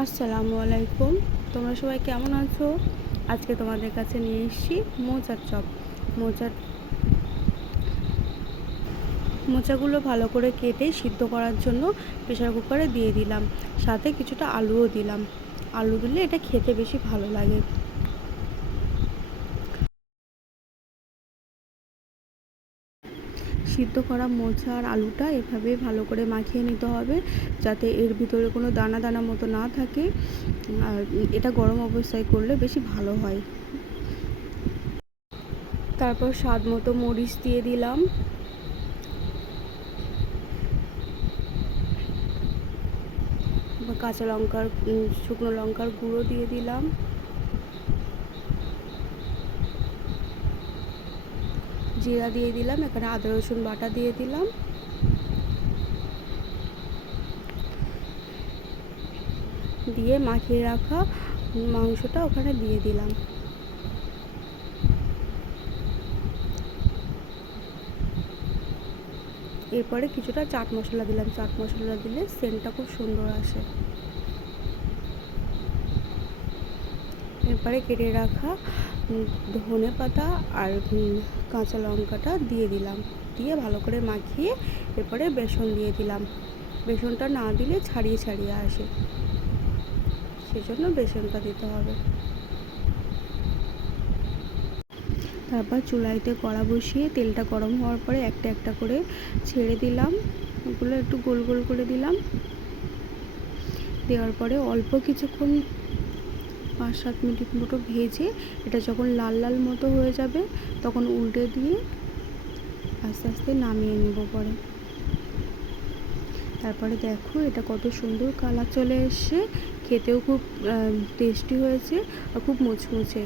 আসসালামু আলাইকুম। তোমরা সবাই কেমন আছো? আজকে তোমাদের কাছে নিয়ে এসেছি মোচার চপ। মোচার মোচাগুলো ভালো করে কেটে সিদ্ধ করার জন্য প্রেসার কুকারে দিয়ে দিলাম, সাথে কিছুটা আলুও দিলাম। আলু দিলে এটা খেতে বেশি ভালো লাগে। সিদ্ধ করা মোচা আর আলুটা এভাবে ভালো করে মাখিয়ে নিতে হবে, যাতে এর ভিতরে কোনো দানা দানা মতো না থাকে। আর এটা গরম অবস্থায় করলে বেশি ভালো হয়। তারপর স্বাদ মতো মরিচ দিয়ে দিলাম, কাঁচা লঙ্কার শুকনো লঙ্কার গুঁড়ো দিয়ে দিলাম, জিরা দিয়ে দিলাম, এখানে আদা রসুন বাটা দিয়ে দিলাম, দিয়ে মাখিয়ে রাখা মাংসটা ওখানে দিয়ে দিলাম। এরপরে কিছুটা চাট মশলা দিলাম, চাট মশলা দিলে সেন্টটা খুব সুন্দর আসে। এরপরে কেটে রাখা ধনে পাতা আর কাঁচা লঙ্কাটা দিয়ে দিলাম, দিয়ে ভালো করে মাখিয়ে এরপরে বেসন দিয়ে দিলাম। বেসনটা না দিলে ছাড়িয়ে ছাড়িয়ে আসে, সেজন্য বেসনটা দিতে হবে। তারপর চুলাইতে কড়া বসিয়ে তেলটা গরম হওয়ার পরে একটা একটা করে ছেড়ে দিলাম, ওগুলো একটু গোল গোল করে দিলাম। দেওয়ার পরে অল্প কিছুক্ষণ 5-7 মিনিট মতো ভেজে এটা যখন লাল লাল মতো হয়ে যাবে তখন উল্টে দিয়ে আস্তে আস্তে নামিয়ে নেব। পরে তারপরে দেখো এটা কত সুন্দর কালার চলে এসছে, খেতেও খুব টেস্টি হয়েছে আর খুব মুচমুচে।